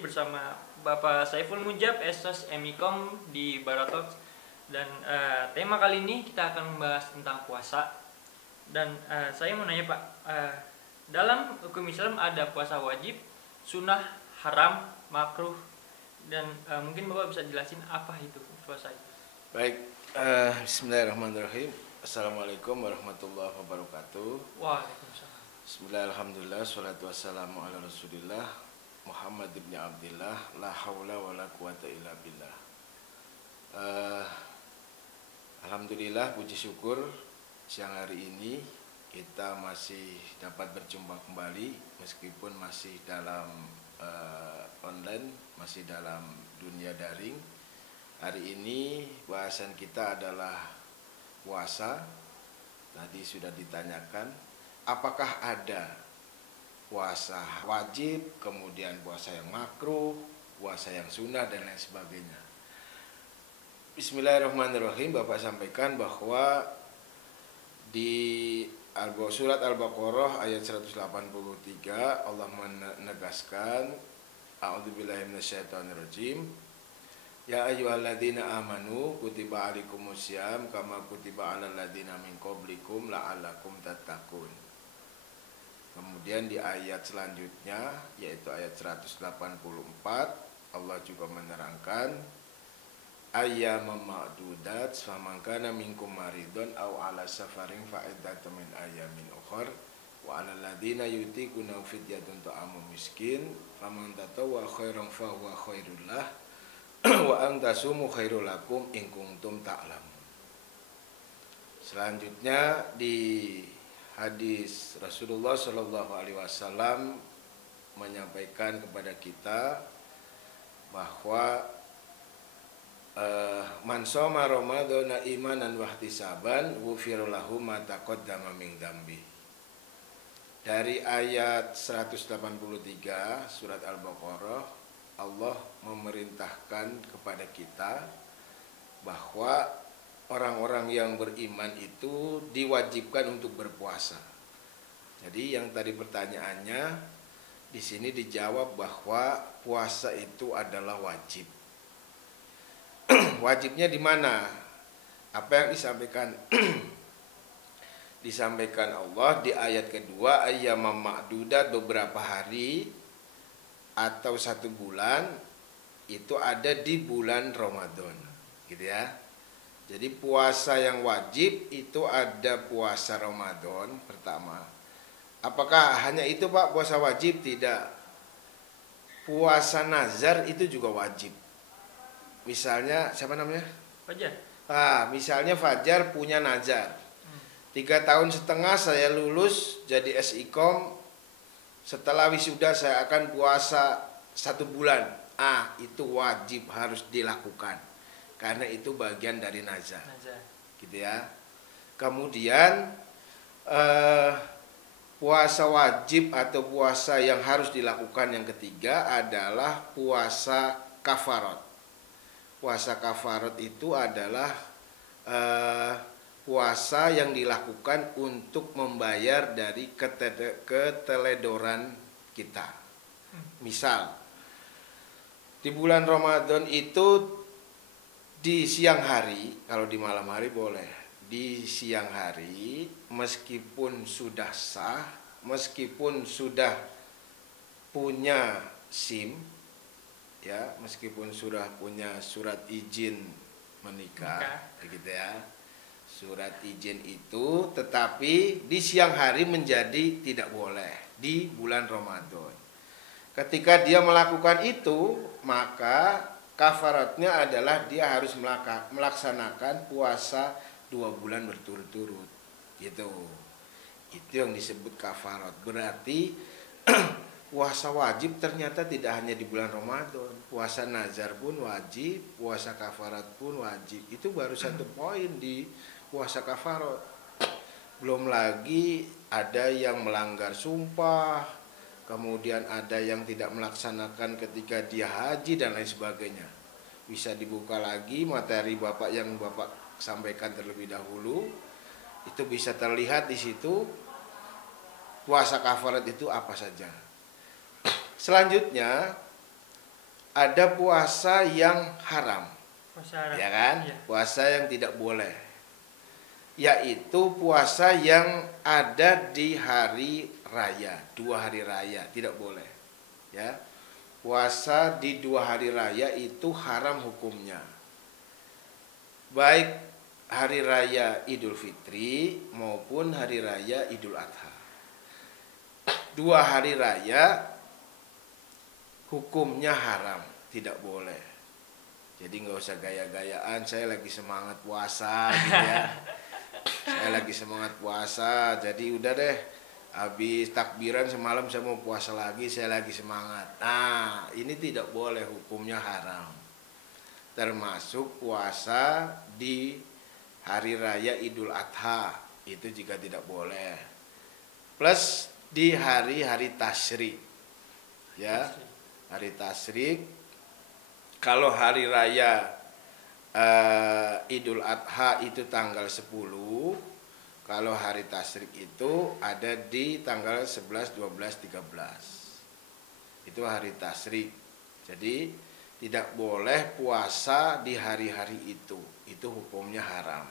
bersama Bapak Saiful Mujab, Esos Emikom di Baratok. Dan tema kali ini kita akan membahas tentang puasa. Dan saya mau nanya Pak, dalam hukum Islam ada puasa wajib, sunnah, haram, makruh, dan mungkin Bapak bisa jelasin apa itu puasa itu. Baik, bismillahirrahmanirrahim. Assalamualaikum warahmatullahi wabarakatuh. Waalaikumsalam. Bismillah, alhamdulillah, salatu wassalamu ala rasulillah Muhammad ibn Abdillah, la hawla wa la quwata illa billah. Alhamdulillah, puji syukur siang hari ini kita masih dapat berjumpa kembali meskipun masih dalam online, masih dalam dunia daring. Hari ini bahasan kita adalah puasa. Tadi sudah ditanyakan apakah ada puasa wajib, kemudian puasa yang makruh, puasa yang sunnah dan lain sebagainya. Bismillahirrahmanirrahim. Bapak sampaikan bahwa di surat Al-Baqarah ayat 183 Allah menegaskan, a'udzubillahi minasyaitonirrajim, ya ayyuhalladzina amanu kutiba alaikumussyam kama kutiba alal ladzina min qablikum la'allakum tattaqun. Kemudian di ayat selanjutnya yaitu ayat 184 Allah juga menerangkan, ayyaman ma'dudat faman kana minkum maridun aw ala safarin fa iddatun min ayyamin ukhar wa 'alal ladzina yutiquna fidyatun ta'amu miskin faman tatawwa khairan fa huwa khairul lah wa an tasumu khairul lakum in kuntum ta'lamun. Selanjutnya di hadis Rasulullah Shallallahu Alaihi Wasallam menyampaikan kepada kita bahwa man shoma ramadhana imanan wa ihtisaban ghufira lahu ma taqaddama min dzambi. Dari ayat 183 surat Al-Baqarah, Allah memerintahkan kepada kita bahwa orang-orang yang beriman itu diwajibkan untuk berpuasa. Jadi yang tadi pertanyaannya di sini dijawab bahwa puasa itu adalah wajib. Wajibnya di mana? Apa yang disampaikan? Disampaikan Allah di ayat kedua, ayyaman ma'dudat, beberapa hari atau 1 bulan itu ada di bulan Ramadan, gitu ya. Jadi puasa yang wajib itu ada puasa Ramadan pertama. Apakah hanya itu Pak puasa wajib? Tidak. Puasa nazar itu juga wajib. Misalnya siapa namanya? Fajar. Misalnya Fajar punya nazar. 3,5 tahun saya lulus jadi SIKOM. Setelah wisuda saya akan puasa 1 bulan. Itu wajib harus dilakukan. Karena itu bagian dari nazar, gitu ya. Kemudian puasa wajib atau puasa yang harus dilakukan yang ketiga adalah puasa kafarat. Puasa kafarat itu adalah puasa yang dilakukan untuk membayar dari keteledoran kita. Misal di bulan Ramadan itu di siang hari, kalau di malam hari boleh. Di siang hari, meskipun sudah sah, meskipun sudah punya SIM, ya, meskipun sudah punya surat izin menikah, gitu ya, surat izin itu, tetapi di siang hari menjadi tidak boleh di bulan Ramadan. Ketika dia melakukan itu, maka kafaratnya adalah dia harus melaksanakan puasa 2 bulan berturut-turut, gitu. Itu yang disebut kafarat. Berarti puasa wajib ternyata tidak hanya di bulan Ramadan. Puasa nazar pun wajib, puasa kafarat pun wajib. Itu baru 1 poin di puasa kafarat. Belum lagi ada yang melanggar sumpah, kemudian ada yang tidak melaksanakan ketika dia haji dan lain sebagainya. Bisa dibuka lagi materi Bapak yang Bapak sampaikan terlebih dahulu. Itu bisa terlihat di situ puasa kafarat itu apa saja. Selanjutnya ada puasa yang haram, Puasa Arab. ya kan? Iya. Puasa yang tidak boleh, yaitu puasa yang ada di hari raya, 2 hari raya tidak boleh, ya. Puasa di 2 hari raya itu haram hukumnya, baik hari raya Idul Fitri maupun hari raya Idul Adha. 2 hari raya hukumnya haram, tidak boleh. Jadi nggak usah gaya-gayaan, saya lagi semangat puasa gitu ya. Saya lagi semangat puasa, jadi udah deh, habis takbiran semalam saya mau puasa lagi, saya lagi semangat. Nah, ini tidak boleh, hukumnya haram. Termasuk puasa di hari raya Idul Adha, itu juga tidak boleh. Plus di hari-hari tasyrik, ya. Hari tasyrik, kalau hari raya Idul Adha itu tanggal 10, kalau hari tasyrik itu ada di tanggal 11, 12, 13. Itu hari tasyrik. Jadi tidak boleh puasa di hari-hari itu hukumnya haram.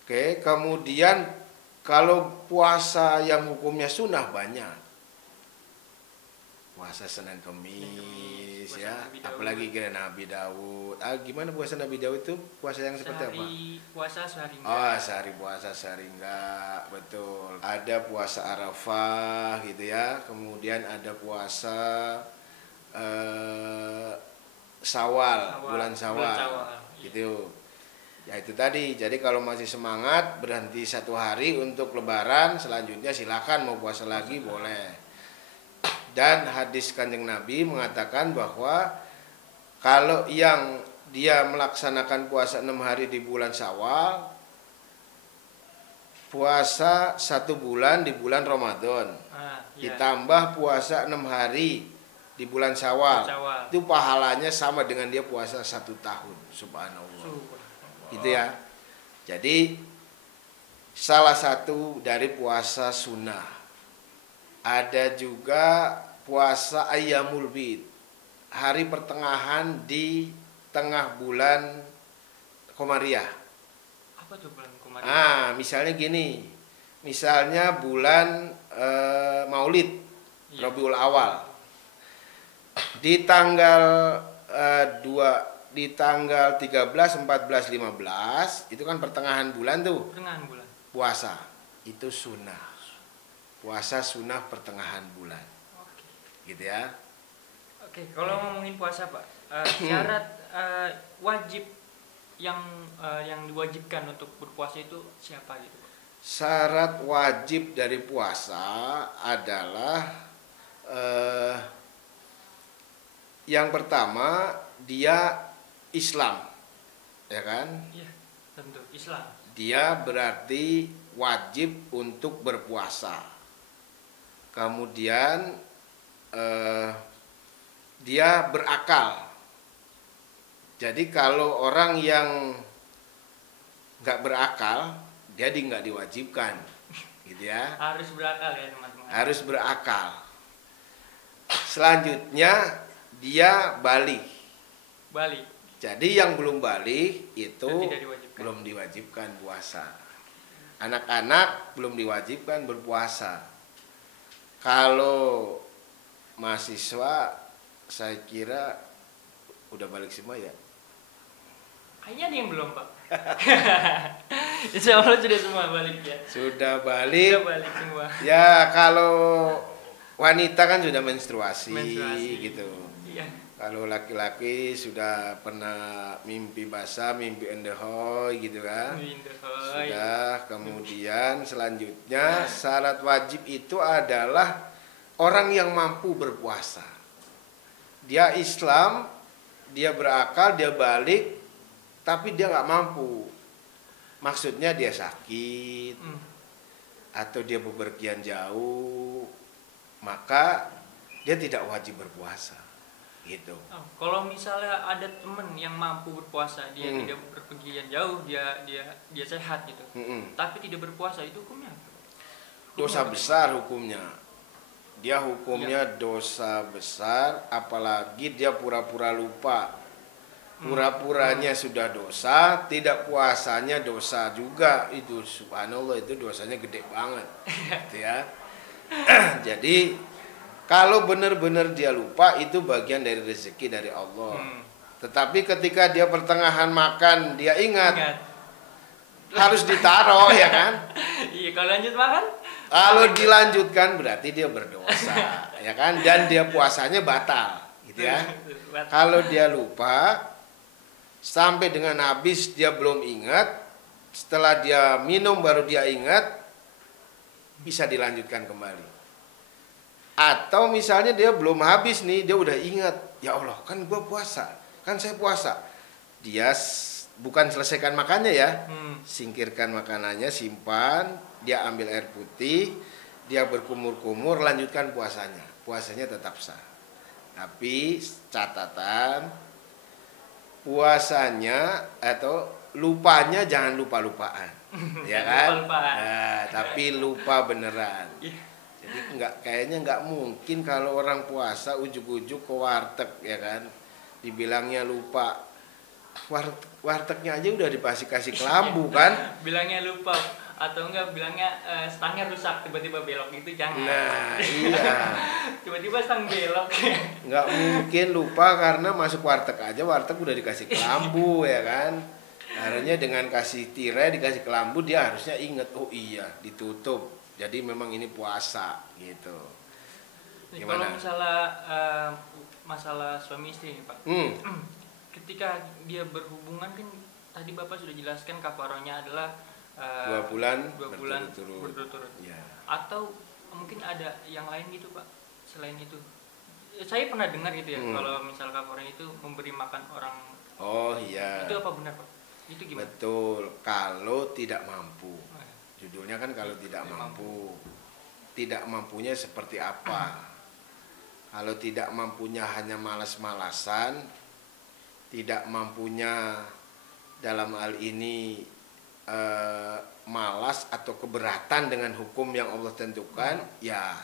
Oke, kemudian kalau puasa yang hukumnya sunnah banyak. Puasa Senin Kemis, puasa ya, Nabi Daud. apalagi kira Nabi Daud. Gimana puasa Nabi Daud itu? Puasa yang seperti apa? Sehari puasa sehari enggak. Oh, sehari puasa sehari enggak, betul. Ada puasa Arafah gitu ya. Kemudian ada puasa Syawal, bulan Syawal. Gitu. Ya itu tadi. Jadi kalau masih semangat berhenti 1 hari untuk Lebaran, selanjutnya silakan mau puasa lagi boleh. Dan hadis Kanjeng Nabi mengatakan bahwa kalau yang dia melaksanakan puasa 6 hari di bulan Syawal, puasa 1 bulan di bulan Ramadan, Iya. ditambah puasa 6 hari di bulan Syawal, itu pahalanya sama dengan dia puasa 1 tahun. Subhanallah. Gitu ya. Jadi salah satu dari puasa sunnah. Ada juga puasa Ayyamul Bid, hari pertengahan di tengah bulan Komariah. Apa tuh bulan Komariah? Misalnya gini, misalnya bulan Maulid, Iya. Rabiul Awal, di tanggal 13, 14, 15 itu kan pertengahan bulan tuh. Pertengahan bulan. Puasa itu sunnah. Puasa sunnah pertengahan bulan. Oke. Gitu ya. Oke, kalau ngomongin puasa Pak, syarat wajib yang diwajibkan untuk berpuasa itu siapa gitu Pak? Syarat wajib dari puasa adalah yang pertama dia Islam, ya kan? Iya, tentu Islam. Dia berarti wajib untuk berpuasa. Kemudian dia berakal. Jadi kalau orang yang nggak berakal, dia nggak diwajibkan, gitu ya. Harus berakal ya teman-teman. Harus berakal. Selanjutnya dia balik. Balik. Jadi yang belum balik itu Tidak diwajibkan. belum diwajibkan puasa. Anak-anak belum diwajibkan berpuasa. Kalau mahasiswa saya kira udah balik semua ya. Kayaknya ada yang belum Pak. Insya Allah sudah semua balik ya. Sudah balik. Sudah balik semua. Ya kalau wanita kan sudah menstruasi. Gitu. Iya. Kalau laki-laki sudah pernah mimpi basah, mimpi endehoy gitu kan. Sudah. Kemudian selanjutnya syarat wajib itu adalah orang yang mampu berpuasa. Dia Islam, dia berakal, dia balik, tapi dia nggak mampu. Maksudnya dia sakit atau dia bepergian jauh, maka dia tidak wajib berpuasa. Gitu. Kalau misalnya ada temen yang mampu berpuasa, dia tidak berpergian jauh, dia sehat gitu, tapi tidak berpuasa, itu hukumnya apa? Dosa besar hukumnya. dia hukumnya dosa besar, apalagi dia pura-pura lupa. Pura-puranya sudah dosa, tidak puasanya dosa juga. Itu subhanallah, itu dosanya gede banget. Gitu ya. Jadi kalau benar-benar dia lupa, itu bagian dari rezeki dari Allah. Tetapi ketika dia pertengahan makan, dia ingat. Harus ditaruh ya kan. Iya, kalau lanjut makan, Kalau dilanjutkan berarti dia berdosa, ya kan? Dan dia puasanya batal, gitu ya. Kalau dia lupa sampai dengan habis dia belum ingat, setelah dia minum baru dia ingat, bisa dilanjutkan kembali. Atau misalnya dia belum habis nih, dia udah ingat, ya Allah kan gua puasa, kan saya puasa. Dia bukan selesaikan makannya ya, singkirkan makanannya, simpan, dia ambil air putih, dia berkumur-kumur, lanjutkan puasanya. Puasanya tetap sah. Tapi catatan, puasanya atau lupanya jangan lupa-lupaan, ya kan? Nah, tapi lupa beneran. Jadi kayaknya nggak mungkin kalau orang puasa ujuk-ujuk ke warteg, ya kan? Dibilangnya lupa. Wartegnya aja udah dikasih kelambu kan? Bilangnya lupa atau enggak bilangnya stangnya rusak, tiba-tiba belok gitu, jangan. Nah iya. Tiba-tiba stang belok. Nggak mungkin lupa karena masuk warteg aja, warteg udah dikasih kelambu ya kan. Harusnya dengan kasih tirai dikasih kelambu, dia harusnya inget, oh iya ditutup, jadi memang ini puasa gitu. Kalau Gimana? misalnya masalah suami istri nih Pak, ketika dia berhubungan kan tadi Bapak sudah jelaskan kafarohnya adalah 2 bulan berturut-turut. Ya. Atau mungkin ada yang lain gitu Pak selain itu. Saya pernah dengar gitu ya, kalau misal kafarohnya itu memberi makan orang. Oh iya. Itu apa benar Pak? Itu gimana? Betul, kalau tidak mampu. Judulnya kan kalau tidak mampu. Tidak mampunya seperti apa? Kalau tidak mampunya hanya malas-malasan, tidak mampunya dalam hal ini malas atau keberatan dengan hukum yang Allah tentukan, ya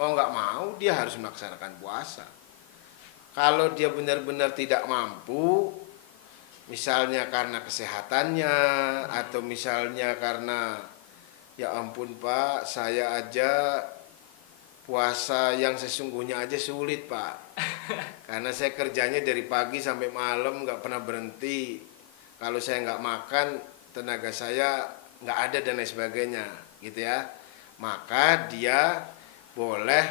mau nggak mau dia harus melaksanakan puasa. Kalau dia benar-benar tidak mampu, misalnya karena kesehatannya atau misalnya karena ya ampun Pak, saya aja puasa yang sesungguhnya aja sulit Pak, karena saya kerjanya dari pagi sampai malam nggak pernah berhenti. Kalau saya nggak makan, tenaga saya nggak ada dan lain sebagainya gitu ya. Maka dia boleh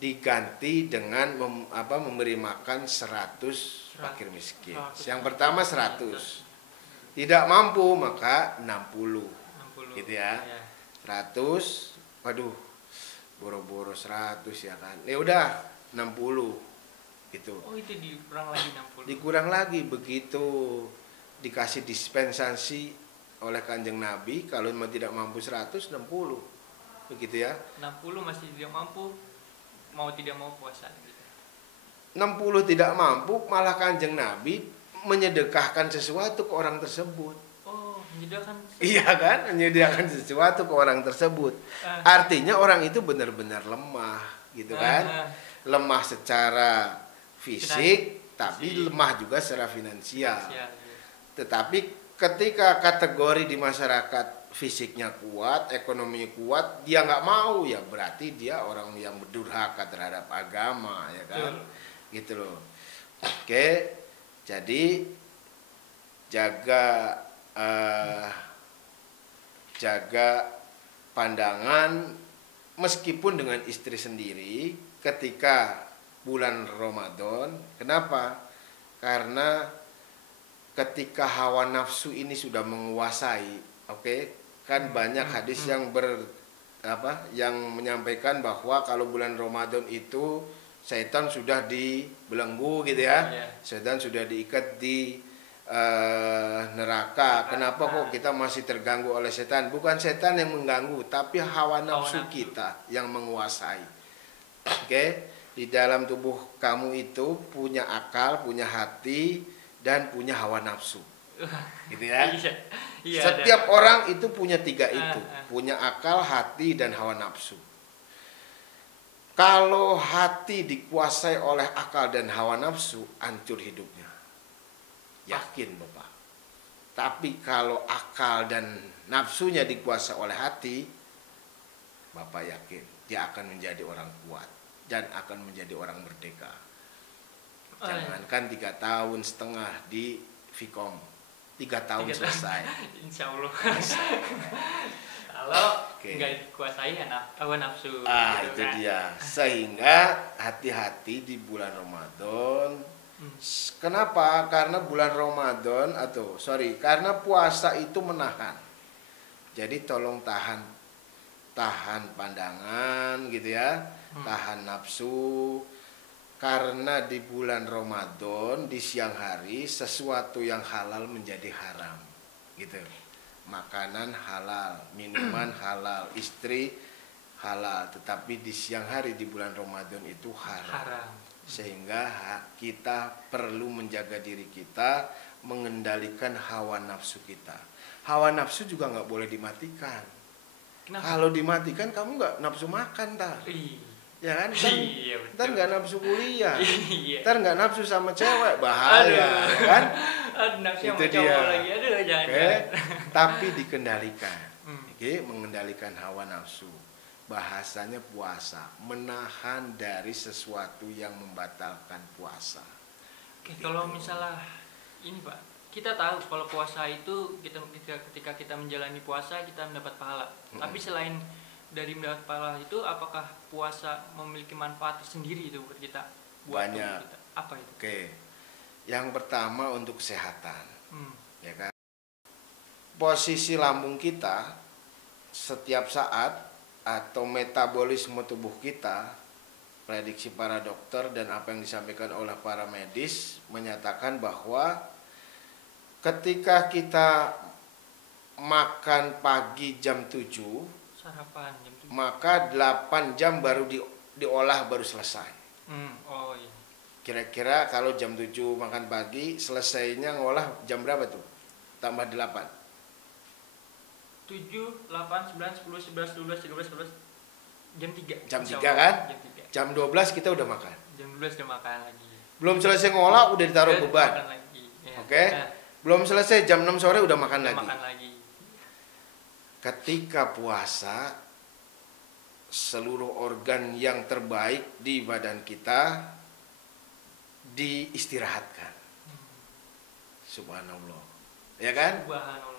diganti dengan memberi makan 100 fakir miskin. Yang pertama 100. Tidak mampu maka 60. Gitu ya. 100, waduh, boro-boro 100 ya kan. Ya udah 60 gitu. Oh, itu dikurang lagi 60. Dikurang lagi, begitu dikasih dispensasi oleh Kanjeng Nabi, kalau tidak mampu 100, 60. Begitu ya. 60 masih tidak mampu, mau tidak mau puasa gitu. 60 tidak mampu, malah Kanjeng Nabi menyedekahkan sesuatu ke orang tersebut. Oh, menyediakan. Iya kan, menyediakan sesuatu ke orang tersebut. Artinya orang itu benar-benar lemah, gitu kan? Lemah secara fisik, tapi lemah juga secara finansial. Tetapi ketika kategori di masyarakat fisiknya kuat, ekonominya kuat, dia nggak mau, ya berarti dia orang yang berdurhaka terhadap agama, ya kan? Gitu loh. Oke, jadi jaga pandangan meskipun dengan istri sendiri ketika bulan Ramadan. Kenapa? Karena ketika hawa nafsu ini sudah menguasai, kan banyak hadis yang yang menyampaikan bahwa kalau bulan Ramadan itu setan sudah dibelenggu gitu ya. Setan sudah diikat di neraka. Kenapa kok kita masih terganggu oleh setan? Bukan setan yang mengganggu, tapi hawa nafsu kita yang menguasai. Di dalam tubuh kamu itu punya akal, punya hati, dan punya hawa nafsu. Gitu ya. Setiap orang itu punya 3 itu, punya akal, hati, dan hawa nafsu. Kalau hati dikuasai oleh akal dan hawa nafsu, hancur hidupnya. Yakin Bapak. Tapi kalau akal dan nafsunya dikuasai oleh hati, Bapak yakin dia akan menjadi orang kuat dan akan menjadi orang merdeka. Jangankan 3,5 tahun di Vkom, 3 tahun selesai. Insya Allah. Kalau nggak dikuasai hawa nafsu. Itu kan dia. Sehingga hati-hati di bulan Ramadan. Kenapa? Karena bulan Ramadan karena puasa itu menahan. Jadi tolong tahan pandangan gitu ya, tahan nafsu. Karena di bulan Ramadan di siang hari sesuatu yang halal menjadi haram, gitu. Makanan halal, minuman halal, istri halal, tetapi di siang hari di bulan Ramadan itu haram. Sehingga kita perlu menjaga diri kita, mengendalikan hawa nafsu kita. Hawa nafsu juga nggak boleh dimatikan. Kenapa? Kalau dimatikan kamu nggak nafsu makan ya kan? Ntar nggak nafsu kuliah, ntar nggak nafsu sama cewek, bahaya, ya kan? Itu dia. Tapi dikendalikan, mengendalikan hawa nafsu. Bahasanya puasa, menahan dari sesuatu yang membatalkan puasa. Kalau misalnya ini Pak, kita tahu kalau puasa itu ketika kita menjalani puasa kita mendapat pahala. Tapi selain dari mendapat pahala itu, apakah puasa memiliki manfaat sendiri itu buat kita? Banyak. Kita? Apa itu? Yang pertama untuk kesehatan, ya kan? Posisi lambung kita setiap saat atau metabolisme tubuh kita, prediksi para dokter dan apa yang disampaikan oleh para medis menyatakan bahwa ketika kita makan pagi jam 7, sarapan jam 7, maka 8 jam baru diolah baru selesai. Iya. Kira-kira kalau jam 7 makan pagi, selesainya ngolah jam berapa tuh? Tambah 8. 7, 8, 9, 10, 11, 12, 13, 14, jam 3. Jam 3 kan? Jam 3. Jam 12 kita udah makan. Jam 12 udah makan lagi. Belum selesai ngolah udah ditaruh beban. Oke. Belum selesai jam 6 sore udah makan lagi. Ketika puasa, seluruh organ yang terbaik di badan kita diistirahatkan. Subhanallah. Ya kan? Subhanallah.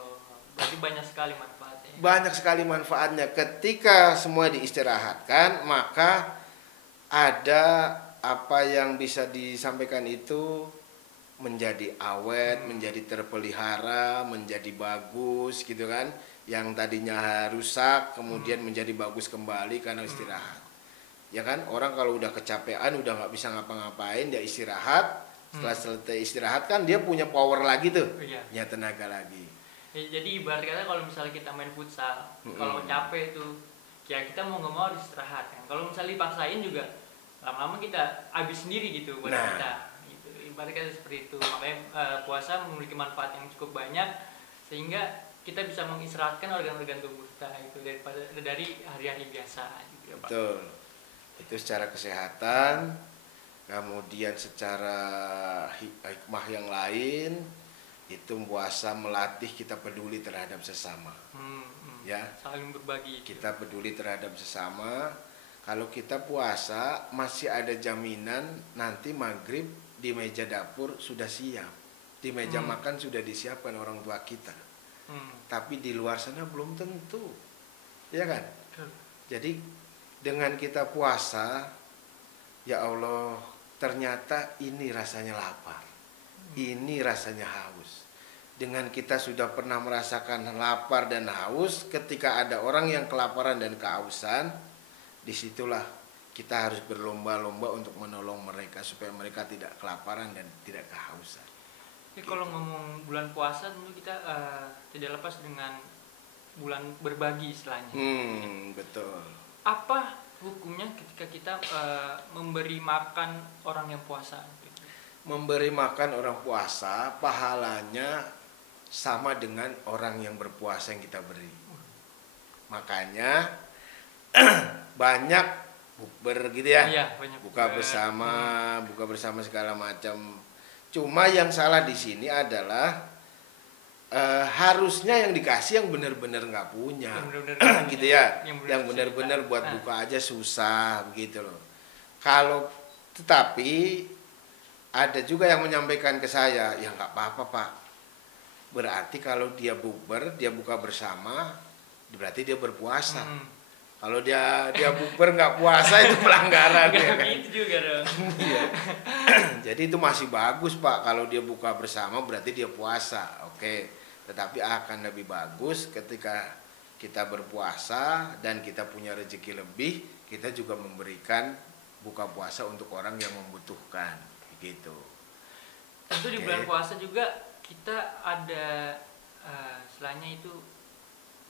Berarti banyak sekali manfaatnya. Banyak sekali manfaatnya. Ketika semua diistirahatkan, maka ada apa yang bisa disampaikan itu menjadi awet, menjadi terpelihara, menjadi bagus gitu kan. Yang tadinya rusak kemudian menjadi bagus kembali karena istirahat. Ya kan, orang kalau udah kecapean, udah nggak bisa ngapa-ngapain, dia istirahat. Setelah selesai istirahat kan dia punya power lagi tuh, punya tenaga lagi. Jadi ibarat kata kalau misalnya kita main futsal, kalau capek tuh, ya kita mau nggak mau harus istirahat kan. Kalau misalnya dipaksain juga, lama-lama kita habis sendiri gitu buat kita. Gitu. Ibarat kata seperti itu. Makanya puasa memiliki manfaat yang cukup banyak, sehingga kita bisa mengistirahatkan organ-organ tubuh kita itu dari hari-hari biasa. Gitu, Pak. Betul. Itu secara kesehatan, kemudian secara hikmah yang lain. Itu puasa melatih kita peduli terhadap sesama, ya. Saling berbagi. Kita peduli terhadap sesama. Kalau kita puasa masih ada jaminan nanti maghrib di meja dapur sudah siap, di meja makan sudah disiapkan orang tua kita. Tapi di luar sana belum tentu, ya kan? Jadi dengan kita puasa, ya Allah, ternyata ini rasanya lapar. Ini rasanya haus. Dengan kita sudah pernah merasakan lapar dan haus, ketika ada orang yang kelaparan dan kehausan, disitulah kita harus berlomba-lomba untuk menolong mereka supaya mereka tidak kelaparan dan tidak kehausan. Jadi kalau ngomong bulan puasa tentu kita tidak lepas dengan bulan berbagi istilahnya. Betul. Apa hukumnya ketika kita memberi makan orang yang puasa? Memberi makan orang puasa pahalanya sama dengan orang yang berpuasa yang kita beri. Makanya banyak bukber gitu ya. Iya, banyak Buka bersama segala macam. Cuma yang salah di sini adalah harusnya yang dikasih yang benar-benar nggak punya, Yang benar-benar gitu ya. yang Yang benar-benar kesulitan. buat buka aja susah begitu loh. Kalau tetapi ada juga yang menyampaikan ke saya, ya nggak apa-apa Pak. Berarti kalau dia bukber, dia buka bersama, berarti dia berpuasa. Kalau dia bukber nggak puasa itu pelanggaran. Nggak Ya kan? gitu juga dong. Iya. Jadi itu masih bagus Pak, kalau dia buka bersama berarti dia puasa. Oke. Tetapi akan lebih bagus ketika kita berpuasa dan kita punya rezeki lebih, kita juga memberikan buka puasa untuk orang yang membutuhkan, gitu. Tentu di bulan puasa juga kita ada selainnya itu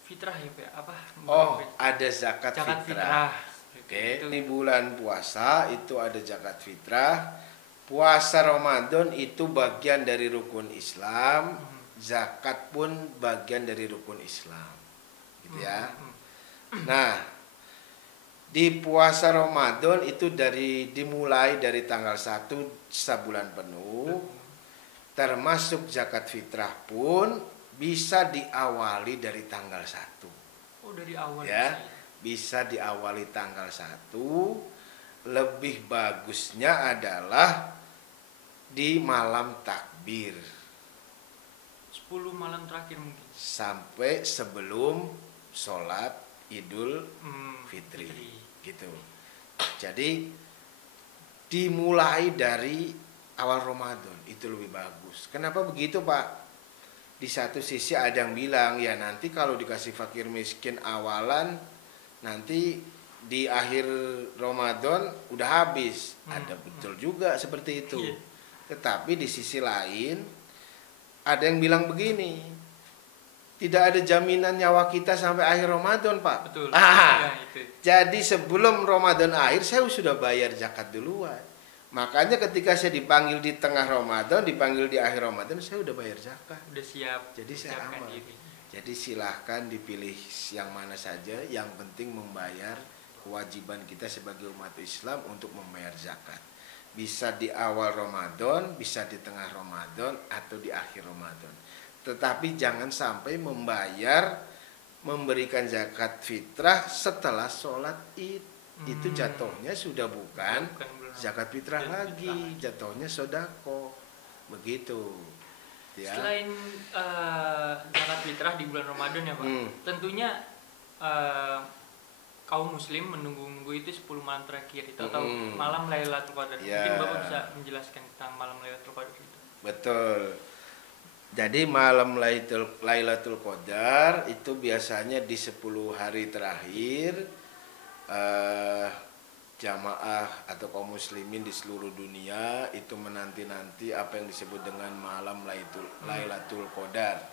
fitrah ya Pak, apa? Oh, ada zakat Zakat fitrah. fitrah. Oke. Itu. Di bulan puasa itu ada zakat fitrah. Puasa Ramadan itu bagian dari rukun Islam. Zakat pun bagian dari rukun Islam. Gitu ya. Nah, di puasa Ramadan itu dimulai dari tanggal 1 sebulan penuh. Termasuk zakat fitrah pun bisa diawali dari tanggal 1. Oh, dari awal Ya, bisa diawali tanggal 1. Lebih bagusnya adalah di malam takbir 10 malam terakhir mungkin. sampai sebelum sholat Idul Fitri. Gitu. Jadi dimulai dari awal Ramadan itu lebih bagus. Kenapa begitu Pak? Di satu sisi ada yang bilang ya nanti kalau dikasih fakir miskin awalan nanti di akhir Ramadan udah habis. Ada betul juga seperti itu. Iya. Tetapi di sisi lain ada yang bilang begini, tidak ada jaminan nyawa kita sampai akhir Ramadan Pak. Betul. Ah, Ya, itu. jadi sebelum Ramadan akhir saya sudah bayar zakat duluan. Makanya ketika saya dipanggil di tengah Ramadan, dipanggil di akhir Ramadan, saya udah bayar zakat. Udah siap. Jadi saya siapkan aman. diri. Jadi silahkan dipilih yang mana saja, yang penting membayar kewajiban kita sebagai umat Islam untuk membayar zakat. Bisa di awal Ramadan, bisa di tengah Ramadan, atau di akhir Ramadan. Tetapi jangan sampai memberikan zakat fitrah setelah sholat Id. Itu jatuhnya sudah bukan zakat fitrah lagi, jatuhnya sodako. Begitu. Ya. Selain zakat fitrah di bulan Ramadan ya Pak, tentunya kaum muslim menunggu itu 10 malam terakhir itu atau malam Lailatul Qadar. Ya. Mungkin Bapak bisa menjelaskan tentang malam Lailatul Qadar itu. Betul. Jadi malam Lailatul Qadar itu biasanya di 10 hari terakhir jamaah atau kaum muslimin di seluruh dunia itu menanti-nanti apa yang disebut dengan malam Lailatul Qadar.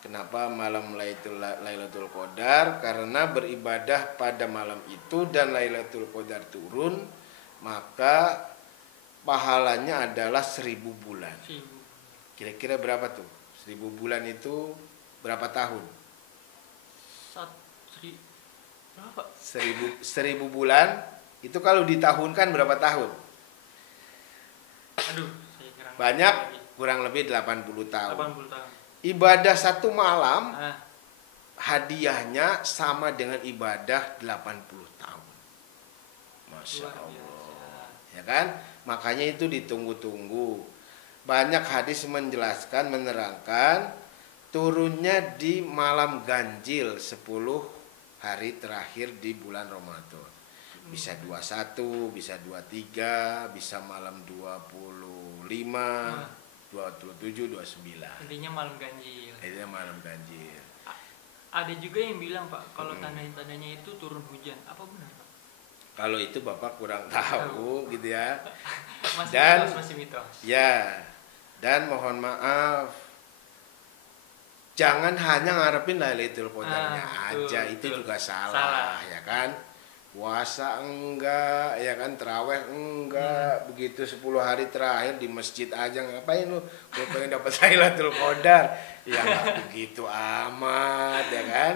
Kenapa malam Lailatul Qadar? Karena beribadah pada malam itu dan Lailatul Qadar turun, maka pahalanya adalah 1000 bulan. Kira-kira berapa tuh? 1000 bulan itu berapa tahun? Berapa? 1000 bulan itu kalau ditahunkan berapa tahun? Aduh, saya kurang Banyak, lagi. kurang lebih 80 tahun. 80 tahun. Ibadah satu malam hadiahnya sama dengan ibadah 80 tahun. Masya Allah. Ya kan? Makanya itu ditunggu-tunggu. Banyak hadis menjelaskan, menerangkan turunnya di malam ganjil 10 hari terakhir di bulan Ramadan. Bisa 21, bisa 23, bisa malam 25, 27, 29. Intinya malam ganjil. Intinya malam ganjil. Ada juga yang bilang Pak, kalau tanda-tandanya itu turun hujan. Apa benar Pak? Kalau itu Bapak kurang tahu gitu ya. Masih mitos. Ya. Dan mohon maaf, jangan hanya ngarepin Lailatul Qadarnya aja, itu betul. juga salah, ya kan? Puasa enggak, ya kan, terawih enggak, begitu 10 hari terakhir di masjid aja ngapain lu? Gue pengen dapat Lailatul Qadar, ya nggak begitu amat, ya kan?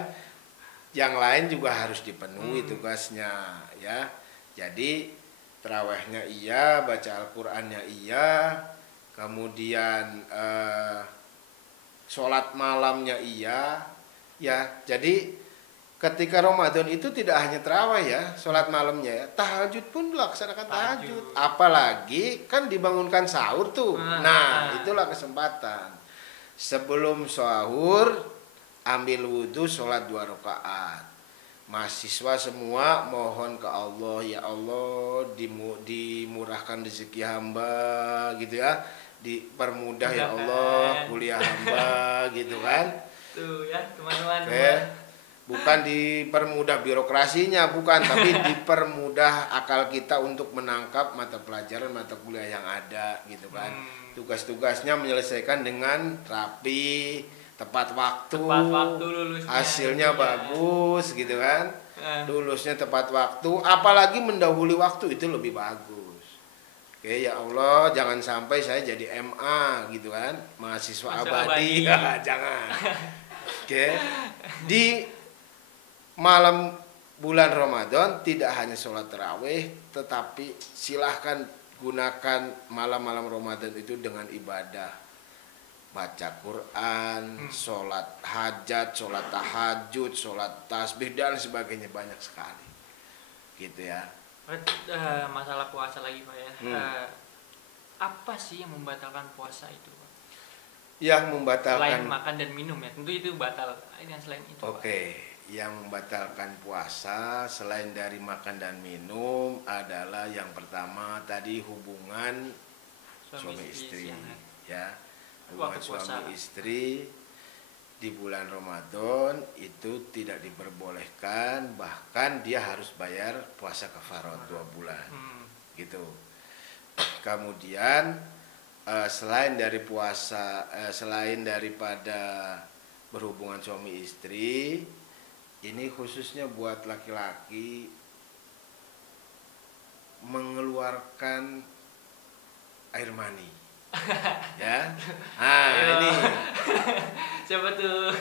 Yang lain juga harus dipenuhi tugasnya, ya. Jadi terawihnya iya, baca Al-Qur'annya iya, kemudian sholat malamnya iya, ya. Jadi ketika Ramadan itu tidak hanya terawih ya, sholat malamnya ya, tahajud pun laksanakan tahajud. Apalagi kan dibangunkan sahur tuh. Nah, itulah kesempatan. Sebelum sahur ambil wudhu, sholat 2 rakaat. Mahasiswa semua mohon ke Allah, ya Allah dimurahkan rezeki hamba gitu ya, dipermudah ya Allah kuliah hamba gitu kan. Tuh ya teman-teman. Bukan dipermudah birokrasinya, bukan, tapi dipermudah akal kita untuk menangkap mata pelajaran, mata kuliah yang ada gitu kan. Tugas-tugasnya menyelesaikan dengan rapi, tepat waktu lulusnya, hasilnya bagus gitu kan. Lulusnya tepat waktu, apalagi mendahului waktu itu lebih bagus. Oke, ya Allah jangan sampai saya jadi MA gitu kan, mahasiswa abadi. Jangan. Oke. Di malam bulan Ramadan tidak hanya sholat tarawih, tetapi silahkan gunakan malam-malam Ramadan itu dengan ibadah, baca Quran, sholat hajat, sholat tahajud, sholat tasbih dan sebagainya, banyak sekali gitu ya. Masalah puasa lagi Pak ya. Apa sih yang membatalkan puasa itu Pak? Yang membatalkan selain makan dan minum ya, tentu itu batal. Yang selain itu Oke. Yang membatalkan puasa selain dari makan dan minum adalah yang pertama tadi hubungan suami istri ya. Hubungan suami istri di bulan Ramadan itu tidak diperbolehkan, bahkan dia harus bayar puasa kafarat 2 bulan gitu. Kemudian selain dari puasa, selain daripada berhubungan suami istri, ini khususnya buat laki-laki, mengeluarkan air mani. Ya. Nah, ini siapa tuh?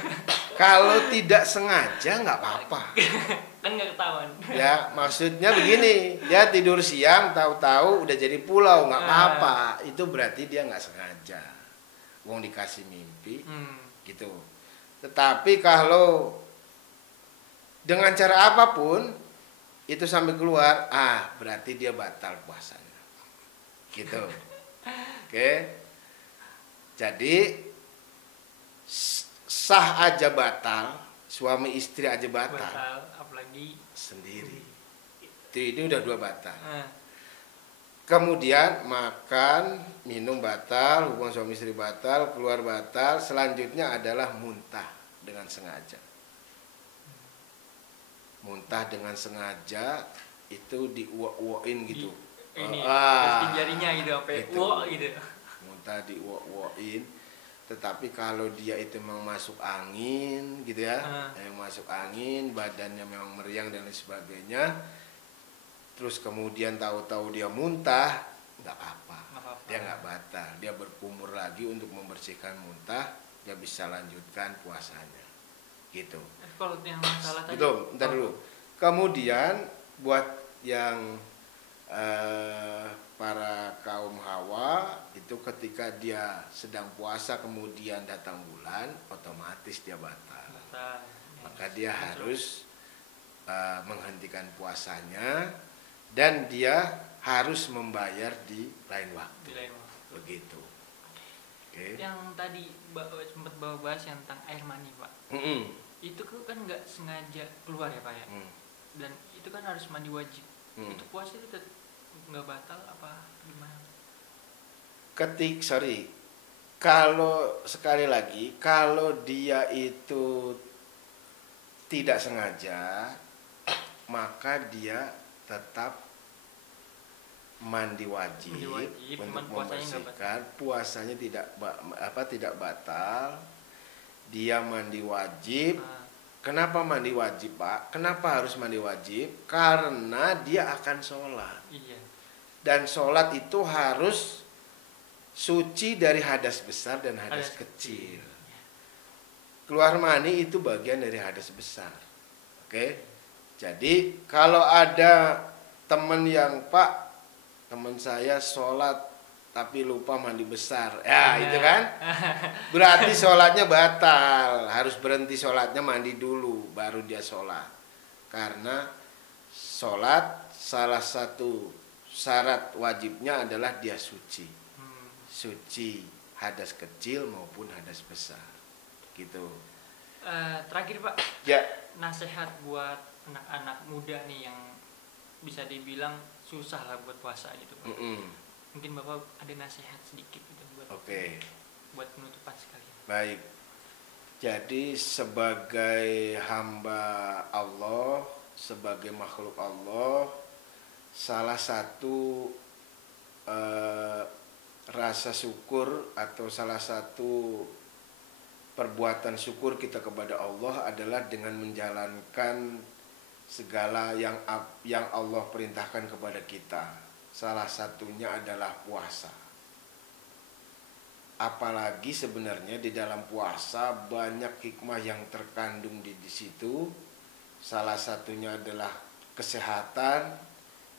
Kalau tidak sengaja nggak apa-apa. Kan nggak ketahuan. Ya, maksudnya begini, dia tidur siang tahu-tahu udah jadi pulau, nggak apa-apa. Itu berarti dia nggak sengaja. Wong dikasih mimpi, gitu. Tetapi kalau dengan cara apapun itu sampai keluar, berarti dia batal puasanya. Gitu. Oke. Jadi sah aja batal, suami istri aja batal apalagi sendiri. Ini udah 2 batal. Kemudian makan, minum batal, hubungan suami istri batal, keluar batal. Selanjutnya adalah muntah dengan sengaja. Muntah dengan sengaja itu diuak-uakin gitu. Jarinya gitu sampai uak gitu. Muntah diuak-uakin. Tetapi kalau dia itu memang masuk angin gitu ya, yang masuk angin, badannya memang meriang dan lain sebagainya, terus kemudian tahu-tahu dia muntah, nggak apa-apa, dia nggak batal, dia berkumur lagi untuk membersihkan muntah, dia bisa lanjutkan puasanya, gitu. Kalau yang masalah tadi, bentar dulu. Kemudian buat yang para kaum hawa itu ketika dia sedang puasa kemudian datang bulan, otomatis dia batal. Maka dia harus menghentikan puasanya dan dia harus membayar di lain waktu. Begitu. Okay. Yang tadi sempat bahas yang tentang air mani Pak. Itu kan nggak sengaja keluar ya Pak ya. Dan itu kan harus mandi wajib. Itu puasa itu nggak batal apa gimana? Kalau sekali lagi, kalau dia itu tidak sengaja, maka dia tetap mandi wajib untuk membersihkan. Puasanya tidak batal. Dia mandi wajib. Kenapa mandi wajib Pak? Kenapa harus mandi wajib? Karena dia akan sholat. Iya. Dan sholat itu harus suci dari hadas besar dan hadas kecil. Keluar mani itu bagian dari hadas besar. Oke. Jadi kalau ada teman yang Pak, teman saya sholat tapi lupa mandi besar, ya itu kan berarti sholatnya batal, harus berhenti sholatnya, mandi dulu baru dia sholat. Karena sholat salah satu syarat wajibnya adalah dia suci, suci hadas kecil maupun hadas besar, gitu. Terakhir Pak, Ya, nasihat buat anak-anak muda nih yang bisa dibilang susah lah buat puasa gitu Pak. Mungkin Bapak ada nasihat sedikit gitu buat buat penutupan sekalian. Baik. Jadi sebagai hamba Allah, sebagai makhluk Allah, salah satu rasa syukur atau salah satu perbuatan syukur kita kepada Allah adalah dengan menjalankan segala yang Allah perintahkan kepada kita. Salah satunya adalah puasa. Apalagi sebenarnya di dalam puasa banyak hikmah yang terkandung di situ. Salah satunya adalah kesehatan,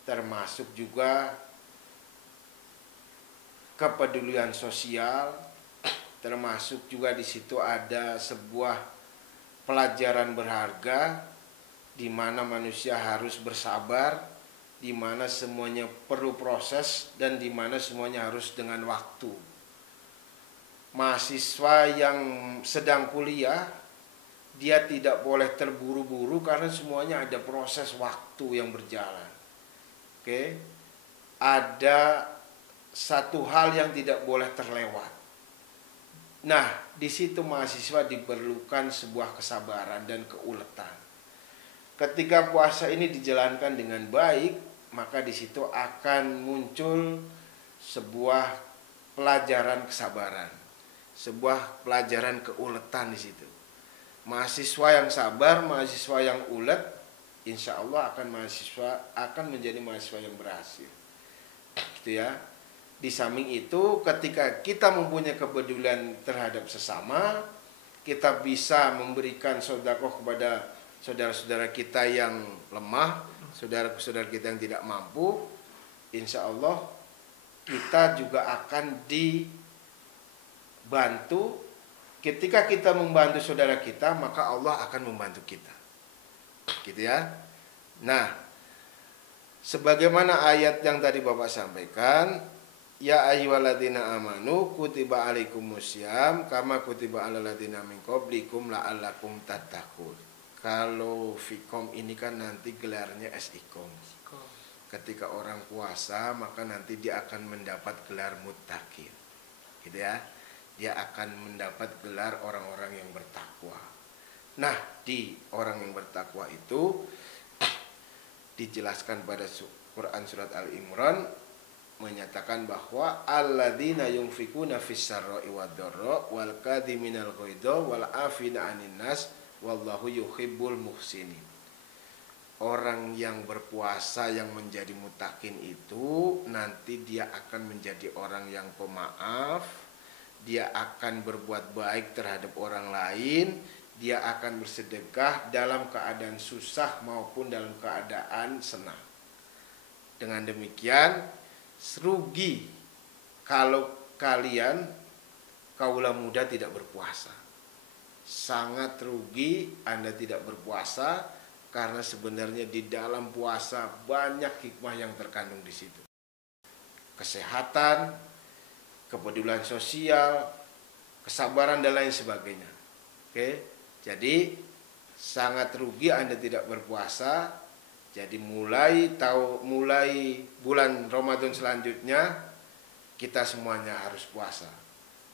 termasuk juga kepedulian sosial, termasuk juga di situ ada sebuah pelajaran berharga di mana manusia harus bersabar, di mana semuanya perlu proses dan di mana semuanya harus dengan waktu. Mahasiswa yang sedang kuliah, dia tidak boleh terburu-buru karena semuanya ada proses waktu yang berjalan. Oke. Ada satu hal yang tidak boleh terlewat. Nah, di situ mahasiswa diperlukan sebuah kesabaran dan keuletan. Ketika puasa ini dijalankan dengan baik, maka di situ akan muncul sebuah pelajaran kesabaran, sebuah pelajaran keuletan di situ. Mahasiswa yang sabar, mahasiswa yang ulet, insya Allah akan menjadi mahasiswa yang berhasil. Gitu ya. Di samping itu, ketika kita mempunyai kepedulian terhadap sesama, kita bisa memberikan sedekah kepada saudara-saudara kita yang lemah, saudara-saudara kita yang tidak mampu, insya Allah kita juga akan dibantu. Ketika kita membantu saudara kita, maka Allah akan membantu kita, gitu ya. Nah, sebagaimana ayat yang tadi Bapak sampaikan, ya ayyuhalladzina amanu kutiba alaikumusiyam kama kutiba alal ladzina min qablikum la'allakum tattaqun. Kalau fikom ini kan nanti gelarnya esikom. Ketika orang puasa maka nanti dia akan mendapat gelar muttaqin, gitu ya. Dia akan mendapat gelar orang-orang yang bertakwa. Nah, di orang yang bertakwa itu dijelaskan pada Quran surat Al-Imran menyatakan bahwa alladzina yunfikuna fis-sarra'i wad-dharra wal kadhiminal ghaidha wal 'afina 'anil nas wallahu yuhibbul muhsinin. Orang yang berpuasa yang menjadi muttaqin itu nanti dia akan menjadi orang yang pemaaf, dia akan berbuat baik terhadap orang lain, dia akan bersedekah dalam keadaan susah maupun dalam keadaan senang. Dengan demikian, rugi kalau kalian kaula muda tidak berpuasa. Sangat rugi Anda tidak berpuasa, karena sebenarnya di dalam puasa banyak hikmah yang terkandung di situ. Kesehatan, kepedulian sosial, kesabaran dan lain sebagainya. Oke, jadi sangat rugi Anda tidak berpuasa. Jadi mulai bulan Ramadan selanjutnya kita semuanya harus puasa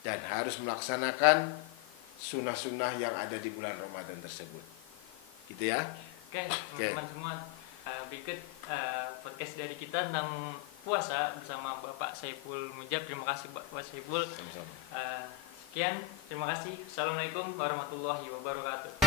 dan harus melaksanakan sunnah-sunnah yang ada di bulan Ramadan tersebut, gitu ya. Oke, teman-teman semua, berikut podcast dari kita tentang puasa bersama Bapak Saiful Mujab. Terima kasih Bapak Saiful. Sekian, terima kasih. Assalamualaikum warahmatullahi wabarakatuh.